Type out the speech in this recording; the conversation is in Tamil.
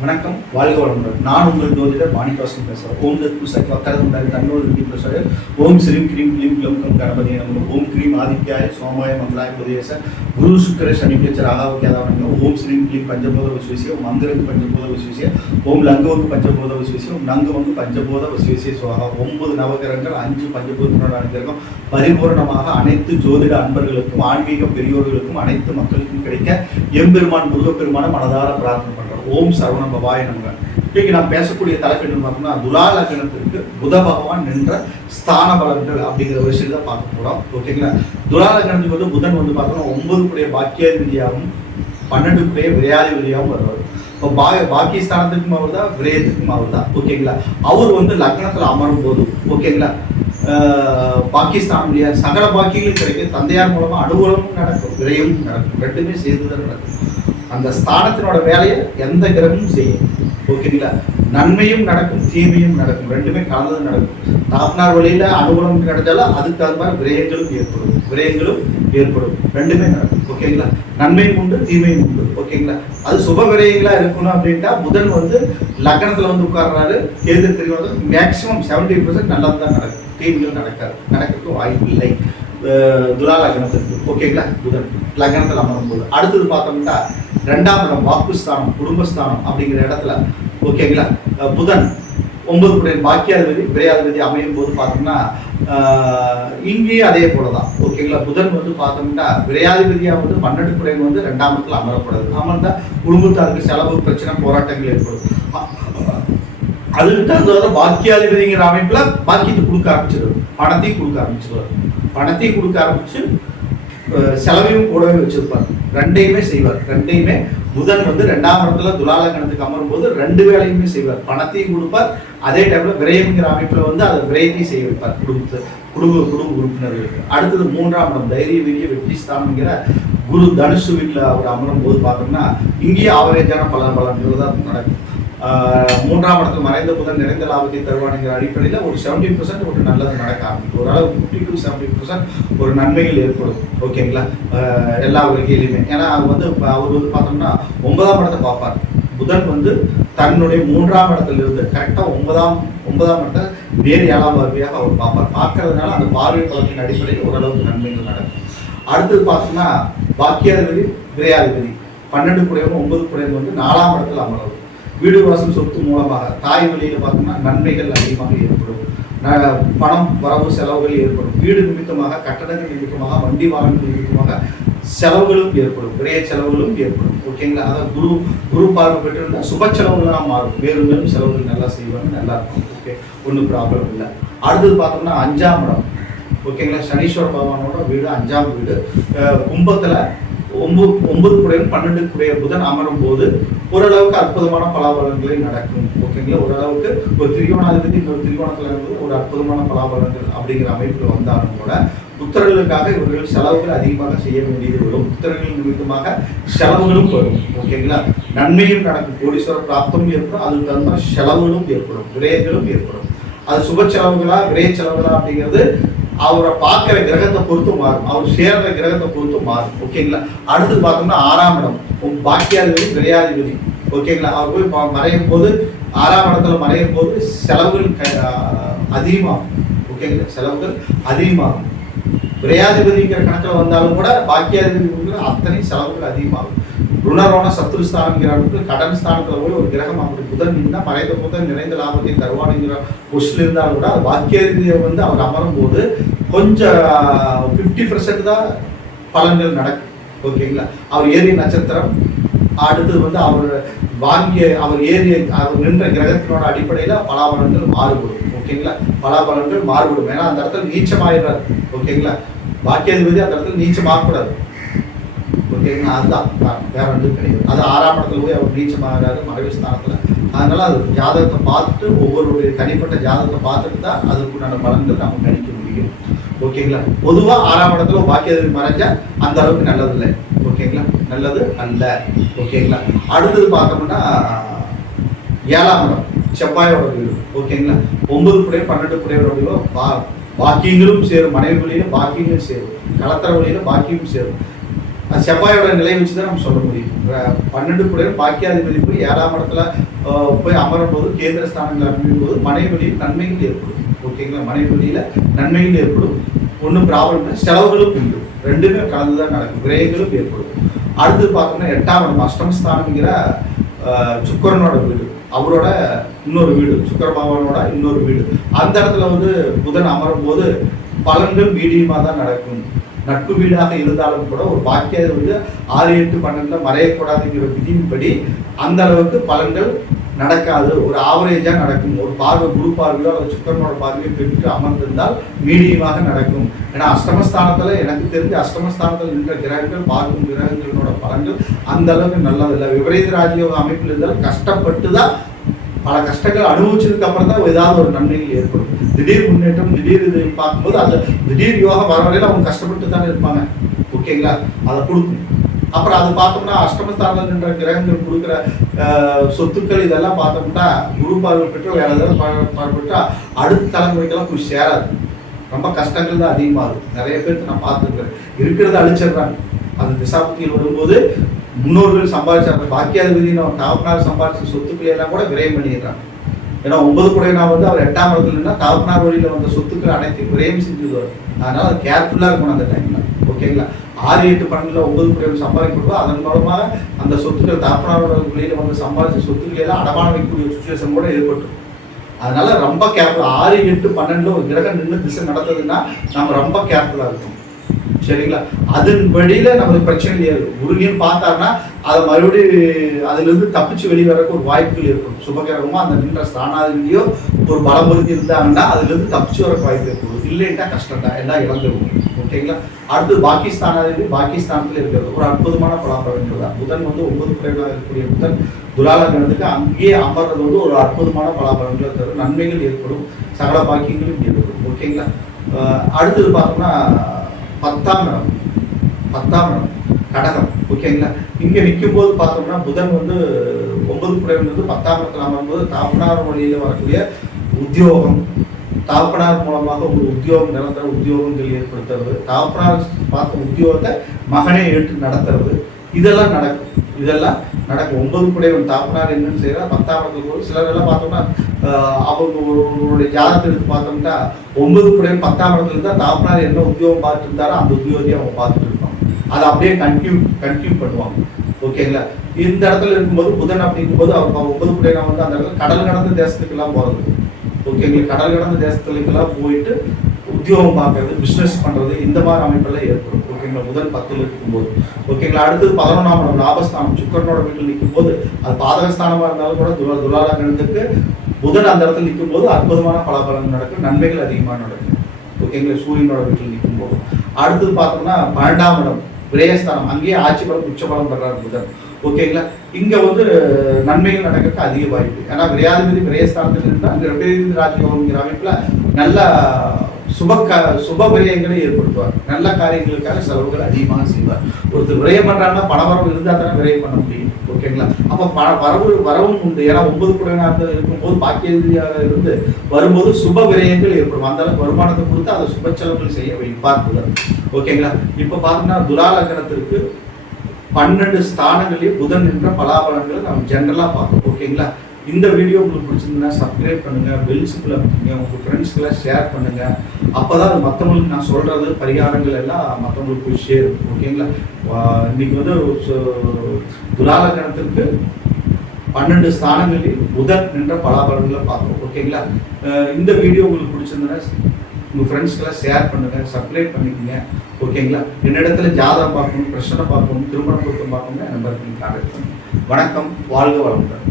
வணக்கம், வாழ்க வளமுடன். நான் உங்கள் ஜோதிடர் மாணிக்கவாசன் பேசுகிறேன். ஓம் தத் புஸ்தக் வக்கரது உண்டாது தன்னோடு பிரசார ஓம் ஸ்ரீம் கிரீம் க்ளீம் க்ளம் கம் கணபதியே நமः. ஓம் கிரீம் ஆதித்யாய சோமாய மங்களாய புதேச குரு சுக்கர சனி பிச்ச ராகாவ கேதாவனங்க. ஓம் ஸ்ரீம் க்ளீம் பஞ்சபோத விஸ்வேசிய ஓம் மந்திரங்க பஞ்சபோத விஸ்வேசிய ஓம் லங்கவங்க பஞ்சபோத விஸ்வேசிய ஓம் நங்கவங்க பஞ்சபோத விஸ்வேசிய சுவாகா. 9 நவகிரகங்கள் 5 பஞ்சபூதனோட அனுகிரகம் பரிபூர்ணமாக அனைத்து ஜோதிட அன்பர்களுக்கும் ஆன்மீக பெரியோர்களுக்கும் அனைத்து மக்களுக்கும் கிடைக்க எம்பெருமான் முருகப்பெருமான மனதார பிரார்த்தனை பண்றோம். ஓம் சரவண பவாய நமக. இன்னைக்கு நாம் பேசக்கூடிய தலைப்பு என்ன பார்த்தோம்னா, துலா லக்னத்திற்கு புத பகவான் நின்ற ஸ்தான பலன்கள் அப்படிங்கிற ஒரு விஷயத்தை பார்க்க போறோம். ஓகேங்களா? துலா லக்னத்துக்கு வந்து புதன் வந்து பார்த்தோம்னா 9 பாக்கியாதிபதியாகவும் 12 விரையாதிபதியாகவும் வருவார். இப்போ பாக்கிய ஸ்தானத்துக்கும் அவர் தான், விரயத்துக்கும் அவர் தான். ஓகேங்களா? அவர் வந்து லக்னத்தில் அமரும் போது ஓகேங்களா, பாகிஸ்தான் சகல பாக்கியங்களும் கிடைக்கும். தந்தையார் மூலமா அனுகூலமும் நடக்கும், விரயமும் நடக்கும், ரெண்டுமே சேர்ந்துதான் நடக்கும். அந்த ஸ்தானத்தினோட வேலையை எந்த கிரகமும் செய்யும். ஓகேங்களா? நன்மையும் நடக்கும், தீமையும் நடக்கும், ரெண்டுமே கலந்தது நடக்கும். தாப்பனார் வழியில அனுகூலம் கிடைச்சாலும் அதுக்கு தகுந்த மாதிரி விரயங்களும் ஏற்படும், ரெண்டுமே நடக்கும். ஓகேங்களா? நன்மையும் உண்டு, தீமையும் உண்டு. ஓகேங்களா? அது சுப விரயங்களா இருக்கணும் அப்படின்ட்டா புதன் வந்து லக்னத்துல வந்து உட்கார்றாரு, கேது திரிகோணத்துல மேக்சிமம் 70% நல்லது தான் நடக்கும், தீமைகள் நடக்கிறதுக்கு வாய்ப்பு இல்லை துலா லக்னத்துக்கு. ஓகேங்களா? புதன் லக்னத்தில் அமரும் போது அடுத்தது பார்த்தோம்னா 2ஆம் இடம் வாக்குஸ்தானம் குடும்பஸ்தானம் அப்படிங்கிற இடத்துல ஓகேங்களா, புதன் 9 பாக்கியாதிபதி விரையாதிபதி அமையும் போது பார்த்தோம்னா இங்கேயும் அதே போலதான். ஓகேங்களா? புதன் வந்து பார்த்தோம்னா விரையாதிபதியா வந்து 12 வந்து 2ஆம் இடத்துல அமரக்கூடாது. அமர்ந்தா குடும்பத்தாருக்கு செலவு பிரச்சனை போராட்டங்கள் ஏற்படும். அதுக்கு தகுந்த பாக்கியாதிபதிங்கிற அமைப்புல பாக்கியத்தை கொடுக்க ஆரம்பிச்சிருவார், பணத்தையும் கொடுக்க ஆரம்பிச்சு செலவையும் கூடவே வச்சிருப்பார். ரெண்டையுமே செய்வார். புதன் வந்து 2ஆம் இடத்துல துலா லக்னத்துக்கு அமரும் போது 2 வேலையுமே செய்வார். பணத்தையும் கொடுப்பார், அதே டைம்ல விரயம்ங்கிற அமைப்புல வந்து அதை விரயத்தையும் செய்ய வைப்பார் குடும்ப உறுப்பினர்களுக்கு. அடுத்தது 3ஆம் இடம் தைரிய வீரிய வெற்றி ஸ்தானம்ங்கிற குரு தனுசு வீட்டில் அவர் அமரும் போது பார்த்தோம்னா இங்கேயும் ஆவரேஜான பலன்கள் தான் நடக்கும். 3ஆம் இடத்துல மறைந்த புதன் நிறைந்த லாபத்தை தருவானுங்கிற அடிப்படையில் ஒரு 70% ஒரு நல்லது நடக்க ஆரம்பிக்கும். ஓரளவு 50 to 70% ஒரு நன்மைகள் ஏற்படும். ஓகேங்களா? எல்லா வகையிலுமே. ஏன்னா அவர் வந்து பார்த்தோம்னா 9ஆம் இடத்தை பார்ப்பார். புதன் வந்து தன்னுடைய 3ஆம் இடத்துல இருந்து கரெக்டாக 9ஆம் இடத்தை வேறு 7ஆம் பார்வையாக அவர் பார்ப்பார். பார்க்கறதுனால அந்த பார்வை பலத்தின் அடிப்படையில் ஓரளவுக்கு நன்மைகள் நடக்கும். அடுத்தது பார்த்தோம்னா பாக்கியாதிபதி விரையாதிபதி 12 9 வந்து 4ஆம் இடத்துல அமர்வு. வீடு வாசல் சொத்து மூலமாக தாய் வழியில் பார்த்தோம்னா நன்மைகள் அதிகமாக ஏற்படும். பணம் வரவு செலவுகள் ஏற்படும். வீடு நிமித்தமாக, கட்டடங்கள் நிமித்தமாக, வண்டி வாகனங்கள் நிமித்தமாக செலவுகளும் ஏற்படும், விரைய செலவுகளும் ஏற்படும். ஓகேங்களா? அதாவது குரு பார்வை பெற்றிருந்தா சுப செலவுகளாக மாறும். மேலும் செலவுகள் நல்லா செய்வாங்க, நல்லா இருக்கும். ஓகே, ஒன்றும் ப்ராப்ளம் இல்லை. அடுத்தது பார்த்தோம்னா 5ஆம் இடம். ஓகேங்களா? சனீஸ்வர பகவானோட வீடு 5ஆம் வீடு. கும்பத்தில் 9 12 புதன் அமரும் போது ஓரளவுக்கு அற்புதமான பலாபலன்களை நடக்கும். ஓகேங்களா? ஓரளவுக்கு ஒரு திரிகோணாதிபதி இன்னொரு திரிகோணத்துல இருந்து ஒரு அற்புதமான பலாபலன்கள் அப்படிங்கிற அமைப்புல வந்தாலும் கூட புத்திரர்களுக்காக இவர்கள் செலவுகள் அதிகமாக செய்ய வேண்டியது வரும். புத்திரர்கள் நிமித்தமாக செலவுகளும் வரும். ஓகேங்களா? நன்மையும் நடக்கும், கோடீஸ்வர பிராப்தமும் ஏற்படும், அதுக்கு தகுந்த மாதிரி செலவுகளும் ஏற்படும், விரயங்களும் ஏற்படும். அது சுப செலவுகளா விரய செலவுகளா அப்படிங்கிறது அவரை பார்க்கிற கிரகத்தை பொறுத்து மாறும், அவர் சேர்ற கிரகத்தை பொறுத்து மாறும். ஓகேங்களா? அடுத்தது பார்த்தோம்னா 6ஆம் இடம் பாக்கியாதிபதி விரையாதிபதி. ஓகேங்களா? அவர் போய் மறையும் போது 6ஆம் இடத்துல மறையும் போது செலவுகள் அதிகமாகும். ஓகேங்களா? செலவுகள் அதிகமாகும். விரையாதிபதிங்கிற கணக்கில் வந்தாலும் கூட பாக்கியாதிபதி அத்தனை செலவுகள் அதிகமாகும். ருணரோண சத்ருஸ்தானங்கிற கடன் ஸ்தானத்துல போய் ஒரு கிரகம் அப்படி புதன் நின்றா மறைந்த புதன் நிறைந்த லாபத்தை தருவானுங்கிற பொசிஷன் இருந்தாலும் கூட பாக்கியாதிபதியை வந்து அவர் அமரும் போது கொஞ்சம் 50% தான் பலன்கள் நடக்கும். ஓகேங்களா? அவர் ஏறிய நட்சத்திரம், அடுத்தது வந்து அவர் நின்ற கிரகத்தினோட அடிப்படையில பலாபலன்கள் மாறுபடும். ஓகேங்களா? பலாபலன்கள் மாறுபடும். ஏன்னா அந்த இடத்துல நீச்சமாயிடுறாரு. ஓகேங்களா? பாக்கியாதிபதி அந்த இடத்துல நீச்சமாகக்கூடாது. ஓகேங்களா? அதுதான் வேற ஒன்றும் கிடையாது. அது 6ஆம் இடத்துல போய் அவர் நீச்சமாகிறாரு மறைவு ஸ்தானத்துல. அதனால அது ஜாதகத்தை பார்த்துட்டு ஒவ்வொருடைய தனிப்பட்ட ஜாதகத்தை பார்த்துட்டு தான் அதுக்குண்டான பலன்கள் நம்ம கணிக்க முடியும். ஓகேங்களா? பொதுவா 6ஆம் இடத்துல பாக்கியாதிபதி மறைஞ்சா அந்த அளவுக்கு நல்லது இல்லை. ஓகேங்களா? நல்லது அல்ல. ஓகேங்களா? அடுத்தது பார்த்தோம்னா 7ஆம் இடம் செவ்வாயோட வீடு. ஓகேங்களா? 9 12 பாக்கியங்களும் சேரும், மனைவி வழியில பாக்கியங்களும் சேரும், கலத்தர வழியில பாக்கியமும் சேரும். அது செவ்வாயோட நிலை வச்சு தான் நம்ம சொல்ல முடியும். 12 குடையவன் பாக்கியாதிபதி போய் 7ஆம் இடத்துல போய் அமரும் போது கேந்திர ஸ்தானங்கள் அமையும் போது மனைவெளியில் நன்மைகள் ஏற்படும். ஓகேங்களா, மனைவெளியில் நன்மைகள் ஏற்படும். ஒன்றும் ப்ராப்ளம் இல்லை, செலவுகளும் உண்டு, ரெண்டுமே கலந்து தான் நடக்கும், விரயங்களும் ஏற்படும். அடுத்து பார்த்தோம்னா 8ஆம் இடம் அஷ்டமஸ்தானம்ங்கிற சுக்கரனோட வீடு, அவரோட இன்னொரு வீடு, சுக்கர பகவானோட இன்னொரு வீடு. அந்த இடத்துல வந்து புதன் அமரும் போது பலன்கள் மீடியமாக தான் நடக்கும். நட்பு வீடாக இருந்தாலும் கூட ஒரு பாக்கியம் வந்து 6, 8, 12 மறையக்கூடாதுங்கிற விதியின்படி அந்த அளவுக்கு பலன்கள் நடக்காது. ஒரு ஆவரேஜாக நடக்கும். ஒரு பார்வை குரு பார்வையோ அல்லது சுக்கரனோட பார்வையோ பெற்று அமர்ந்திருந்தால் மீடியமாக நடக்கும். ஏன்னா அஷ்டமஸ்தானத்தில் எனக்கு தெரிஞ்ச அஷ்டமஸ்தானத்தில் நின்ற கிரகங்கள் பார்க்கும் கிரகங்களோட பலன்கள் அந்த அளவுக்கு நல்லதில்லை. விபரீத ராஜயோக அமைப்பில் இருந்தாலும் கஷ்டப்பட்டு தான் பல கஷ்டங்கள் அனுபவிச்சதுக்கு அப்புறம் தான் ஏதாவது ஒரு நன்மைகள் ஏற்படும். திடீர் முன்னேற்றம், திடீர் இது பார்க்கும்போது அந்த திடீர் யோகம் வர வரையில அவங்க கஷ்டப்பட்டு தானே இருப்பாங்க. ஓகேங்களா, அதை கொடுக்கும். அப்புறம் அது பார்த்தோம்னா அஷ்டமஸ்தானத்தில் நின்ற கிரகங்கள் கொடுக்குற சொத்துக்கள் இதெல்லாம் பார்த்தோம்னா குரு பார்வை பெற்று வேற ஏதாவது பார்வைப்பட்டா அடுத்த தலைமுறைக்கெல்லாம் போய் சேராது. ரொம்ப கஷ்டங்கள் தான் அதிகமாகுது. நிறைய பேருக்கு நான் பார்த்துருக்கேன், இருக்கிறத அழிச்சிடுறாங்க. அந்த திசாபுத்தியில் வரும்போது முன்னோர்கள் சம்பாதிச்ச அந்த பாக்கியாதிபதி நம்ம தகப்பனார் சம்பாதிச்ச சொத்துக்களை எல்லாம் கூட விரயம் பண்ணிடுறாங்க. ஏன்னா 9 குடையவன் வந்து அவர் 8ஆம் இடத்துல இருந்தால் தகப்பனார் வழியில் வந்த சொத்துக்கள் அனைத்தையும் விரயம் செஞ்சுடுவார். அதனால அது கேர்ஃபுல்லாக இருக்கணும் அந்த டைம்ல. ஓகேங்களா, 6, 8, 12 9 குடையவன் சம்பாதிக்கப்படுவோம். அதன் மூலமாக அந்த சொத்துக்கள் தகப்பனாரோட வழியில் வந்து சம்பாதிச்ச சொத்துக்களை எல்லாம் அடமான வைக்கக்கூடிய சுச்சுவேஷன் கூட ஏற்பட்டு. அதனால ரொம்ப கேர்ஃபுல். 6, 8, 12 ஒரு கிரகம் நின்று திசை நடத்துதுன்னா நம்ம ரொம்ப கேர்ஃபுல்லாக இருக்கும். சரிங்களா, அதன் வழியில நமக்கு பிரச்சனை ஏறும். குருவின்னு பார்த்தாருன்னா அதை மறுபடியும் அதுல இருந்து தப்பிச்சு வெளிவரக்கு ஒரு வாய்ப்புகள் இருக்கும். சுபகிரகமோ அந்த நின்ற ஸ்தானாதிபதியோ ஒரு பலம் பொருந்தி இருந்தாங்கன்னா அதுல இருந்து தப்பிச்சு வரக்கு வாய்ப்பு இருக்கும். இல்லைன்னா கஷ்டம் தான், எல்லாம் இழந்துருக்கும். ஓகேங்களா, அடுத்து பாகிஸ்தானாதிபதி பாகிஸ்தானத்தில் இருக்கிறது ஒரு அற்புதமான பலாபலன்கள் தான். புதன் வந்து 9 குறைவாக இருக்கக்கூடிய புதன் துலால கிரகத்துக்கு அங்கேயே அமர்றது வந்து ஒரு அற்புதமான பலாபலன்களை தரும். நன்மைகள் ஏற்படும், சகல பாக்கியங்களும் ஏற்படும். ஓகேங்களா, அடுத்தது பார்த்தோம்னா 10ஆம் இடம் கடகம். ஓகேங்களா, இங்க நிற்கும் போது பார்த்தோம்னா புதன் வந்து 9 குடைவன் வந்து 10ஆம் இடத்துல அமரும்போது தாப்பனார் வழியில வரக்கூடிய உத்தியோகம், தாப்பனார் மூலமாக ஒரு உத்தியோகம், நிரந்தர உத்தியோகங்கள் ஏற்படுத்துறது, தாப்பனார் பார்த்த உத்தியோகத்தை மகனே ஏற்று நடத்துறது, இதெல்லாம் நடக்கும். 9 குடைவன் தாப்பனார் என்னன்னு செய்யறா 10ஆம் இடத்துக்கு போது சிலர் எல்லாம் பார்த்தோம்னா அவங்களுடைய ஜாதகத்தை எடுத்து பார்த்தோம்னா 9 குடைவன் 10ஆம் இடத்துல இருந்தால் தாப்பனார் என்ன உத்தியோகம் பார்த்துட்டு இருந்தாரோ அந்த உத்தியோகத்தையும் அவங்க பார்த்துட்டு இருப்பாங்க. அதை அப்படியே கண்டினியூ பண்ணுவாங்க. ஓகேங்களா, இந்த இடத்துல இருக்கும்போது புதன் அப்படிங்கும்போது அவங்க 9 குடைவன் வந்து அந்த இடத்துல கடல் கடந்த தேசத்துக்கெல்லாம் போகிறது. ஓகேங்களா, கடல் கடந்த தேசத்துக்கெல்லாம் போயிட்டு உத்தியோகம் பார்க்கறது, பிஸ்னஸ் பண்ணுறது, இந்த மாதிரி அமைப்பெல்லாம் ஏற்படும். ஓகேங்களா, புதன் 10ல் இருக்கும்போது. ஓகேங்களா, அடுத்தது 11ஆம் இடம் லாபஸ்தானம் சுக்கரனோட வீட்டில் நிற்கும் போது அது பாதகஸ்தானமாக இருந்தாலும் கூட துலால கிரகத்துக்கு புதன் அந்த இடத்துல நிற்கும் போது அற்புதமான பலாபலன் நடக்கும், நன்மைகள் அதிகமாக நடக்கும். ஓகேங்களா, சூரியனோட வீட்டில் நிற்கும் போது. அடுத்தது பார்த்தோம்னா 12ஆம் இடம் விரயஸ்தானம், அங்கேயே ஆட்சி பலம் உச்ச பலம் பெறாரு புதன். ஓகேங்களா, இங்க வந்து நன்மைகள் நடக்கிறதுக்கு அதிக வாய்ப்பு. ஏன்னா விரையாதிபதி விரயஸ்தானத்தில் இருந்தால் அங்கே விபரீத ராஜயோகம்ங்கிற அமைப்புல நல்ல சுப விரயங்களை ஏற்படுத்துவார். நல்ல காரியங்களுக்காக செலவுகள் அதிகமாக செய்வார். ஒருத்தர் விரயம் பண்றாங்கன்னா பணவரவு இருந்தால் தானே விரயம் பண்ண முடியும். ஓகேங்களா, அப்போ வரவும் உண்டு. ஏன்னா 9 குடைவனாக இருக்கும்போது பாக்கியதியாக இருந்து வரும்போது சுப விரயங்கள் ஏற்படும். அந்த அளவுக்கு வருமானத்தை கொடுத்து அதை சுப செலவுகள் செய்ய வைப்பார் புதன். ஓகேங்களா, இப்போ பார்த்தோம்னா துலாலக்கணத்திற்கு 12 ஸ்தானங்களையும் புதன் என்ற பலாபலன்களை நம்ம ஜென்ரலாக பார்ப்போம். ஓகேங்களா, இந்த வீடியோ உங்களுக்கு பிடிச்சிருந்தா சப்ஸ்கிரைப் பண்ணுங்க, பெல் சிம்பிள் அமைங்க, உங்கள் ஃப்ரெண்ட்ஸ்க்கெல்லாம் ஷேர் பண்ணுங்க. அப்போதான் அது மற்றவங்களுக்கு நான் சொல்றது பரிகாரங்கள் எல்லாம் மற்றவங்களுக்கு போய் சேரும். ஓகேங்களா, இன்னைக்கு வந்து துலாலக்கணத்திற்கு 12 ஸ்தானங்களில் புதன் என்ற பலாபலன்களை பார்ப்போம். ஓகேங்களா, இந்த வீடியோ உங்களுக்கு பிடிச்சிருந்தா உங்கள் ஃப்ரெண்ட்ஸ்க்கெல்லாம் ஷேர் பண்ணுங்கள், சப்ஸ்கிரைப் பண்ணிக்கோங்க. ஓகேங்களா, என்னிடத்துல ஜாதகம் பார்க்கணும், பிரச்சனை பார்க்கணும், திருமண பொருத்தம் பார்க்கணும், நம்பருக்கு கான்டாக்ட் பண்ணுங்கள். வணக்கம், வாழ்க வளமுடன்.